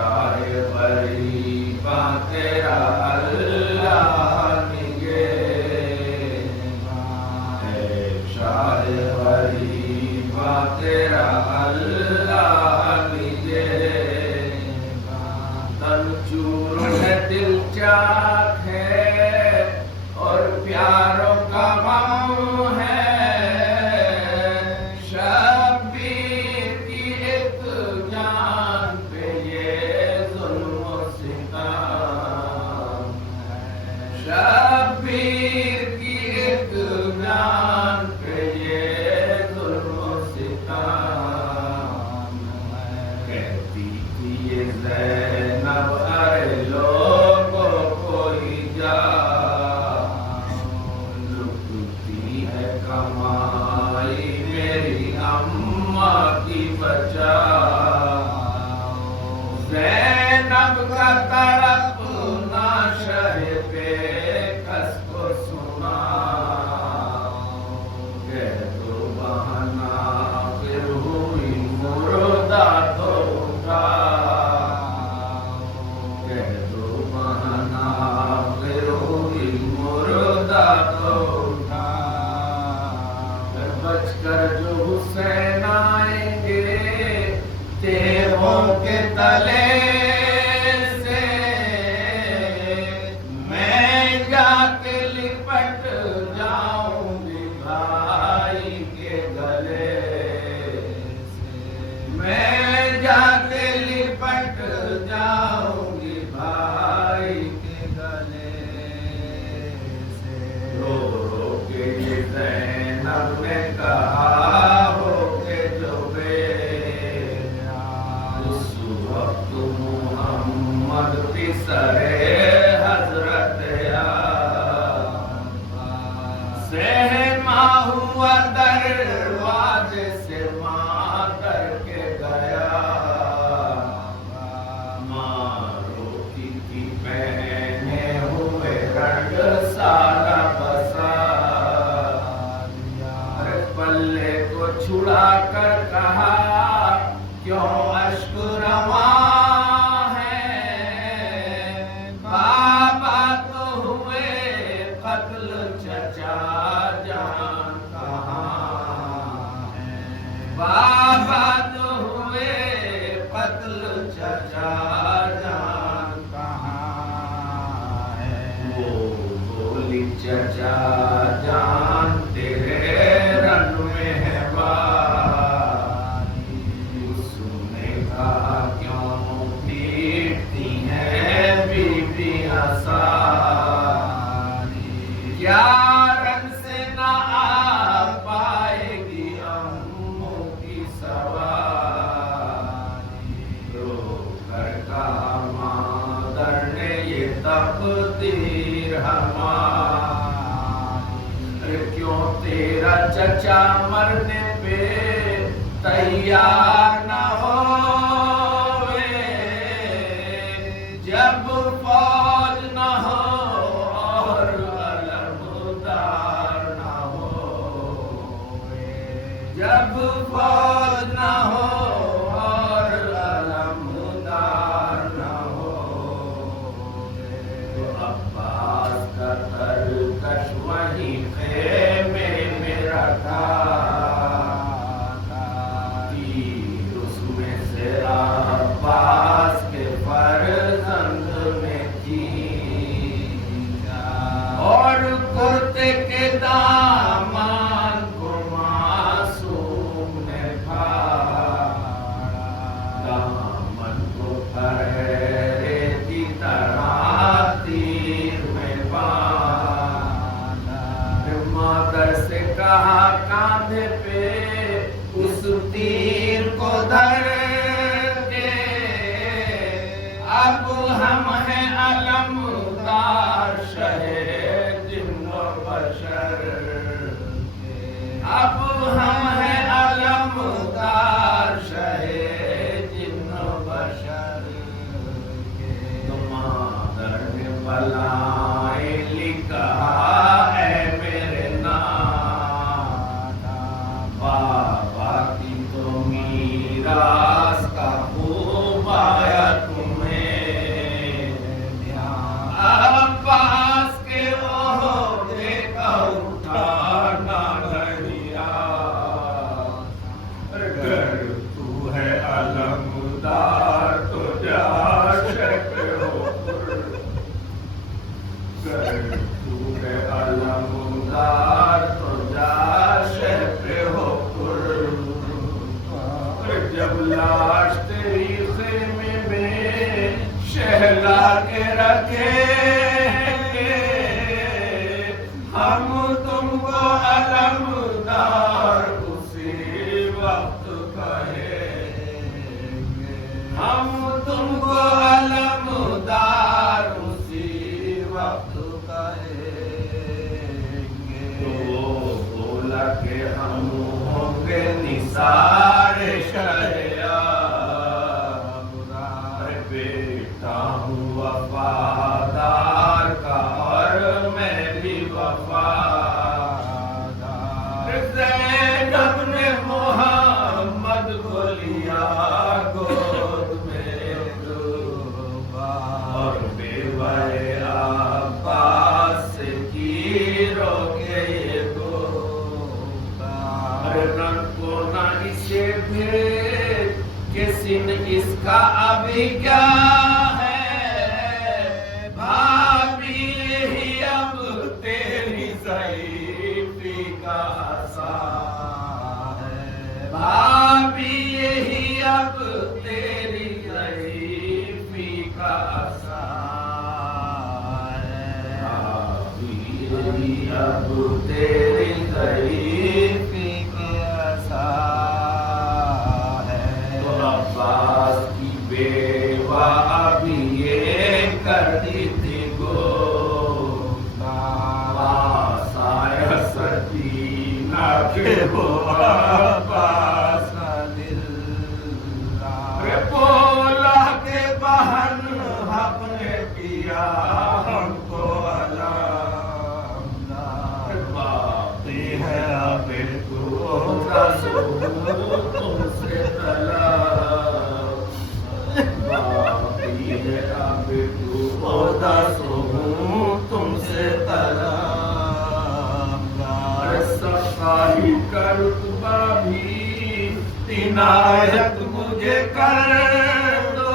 शाह गरीबा तेरा अल्लाह निगहबान, शाह गरीबा तेरा अल्लाह निगहबान। तन चूर है दिल चाक है और प्यारों का गम है, शब्बीर की एक जान पे ये जुल्म सितम है, शब्बीर की एक जान पे ये जुल्म सितम है। कहती थी ये ज़ैनब अरे लोगों कोई जाओ, लुटती है कमाई मेरी अम्मा की बचाओ। ज़ैनब का तड़पना शहे पे कस को सुनाओ, कह दो बहाना फिर हुई मुर्दा तो उठाओ, कह दो बहाना फिर हुई मुर्दा तो उठाओ। बचकर जो हुसैन आएंगे तेरों के तले से, मैं जाके लिपट जाऊंगी भाई के गले से, मैं जाके लिपट जाऊंगी भाई के गले से। रो रो के ये ज़ैनब ने कहा हो के जो बेरा, उस वक्त मुहम्मद पिसरे हजरत सहमा हुआ दरवाजे से मातर के गया। माँ रोती थी पहने हुए रंग सारा बसा दिया, पल्ले को छुड़ा कर कहा क्यों अश्क रवा है, बाबा तो हुए कत्ल चचा जान कहाँ है, बाबा तो हुए कत्ल चचा जान कहाँ है। वो बोली चचा जान तेरे रन में है बानी, उसने कहा क्यों पीटती हैं बीबियां सारी, क्या रन से ना आ पाएगी अम्मू की सवारी। रो कर कहा मादर ने ये तकदीर हमारी, क्यों तेरा चचा मरने पे तैयार न होवे, जब फौज न हो और अलमदार न होवे, जब फौज न हो और अलमदार न होवे। तो अब्बास का तरकश वहीं खेमे में रखा, तीर उसमें से अब्बास के फर्जंद में खींचा, और कुर्ते के दामन को मासूम ने फाड़ा, दामन को फरेरे की तरह तीर में बांधा। मादर से कहा कांधे पे उस तीर को धर के, अब हम हैं अलमदार शहे जिन्नो बशर के, अब हम हैं अलमदार शहे जिन्नो बशर के। तो मादर ने बलाए लिखा है मेरे नाना, बाबा की तो मीरास का खूब आया तुम सहला के रखेंगे, हम तुमको अलमदार उसी वक्त कहेंगे, हम तुमको अलमदार उसी वक्त कहेंगे। तो बोला कि हम होंगे निसार शहयार, बेटा हूँ वफादार का और मैं भी वफादार। ज़ैनब ने मोहम्मद को लिया गोद में और बेवाए अब्बास की रोके ये गोदार। रन को ना इसे भेज के सिन इसका अभी क्या है, भाभी यही अब तेरी ज़ईफ़ी का सा है, भाभी यही अब तेरी ज़ईफ़ी का सा है, भाभी यही अब तेरी ज़ईफ़ी का सा है। तो अब्बास की बेवा अभी ये करती थी गोदार, साया सकीना के वो अब्बास का दिल बोला के बहन आपने किया हमको अलमदार, बाती है अब तू तुमसे तलब, बाती है अब तू तुमसे तलब। सफाई का रुतबा भी इनायत मुझे कर दो,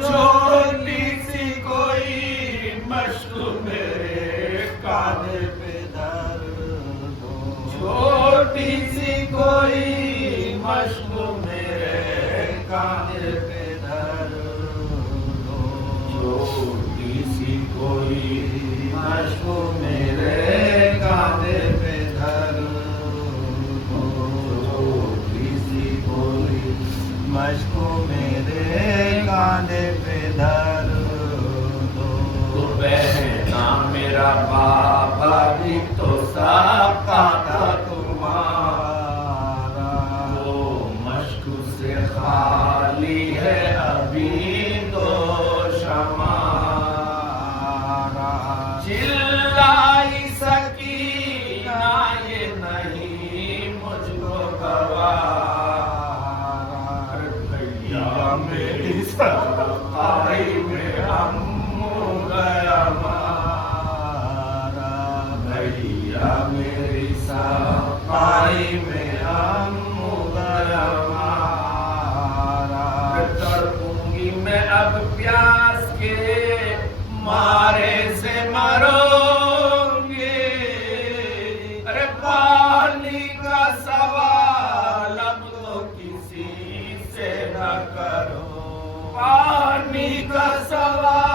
छोटी सी कोई मश्क मेरे कांधे पे धर दो, छोटी सी कोई मश्क मेरे कांधे पे धर दो, छोटी सी कोई मश्क मेरे कांधे पे धर दो, छोटी सी कोई मश्क मेरे कांधे पे धर दो। तो बहना मेरा बाबा भी तो साका था तुम्हारा, वो मश्क से खाली है अभी तो शमारा। चिल्लाई सकीना ये नहीं मुझको गवार, भैया मेरी सफाई में अम्मू गया मारा, भैया मेरी सफाई में अम्मू गया मारा। तड़पूंगी मैं अब प्यास के मारे से मरूंगी, अरे पानी का सवाल अब तो किसी से न करो, पानी का सवाल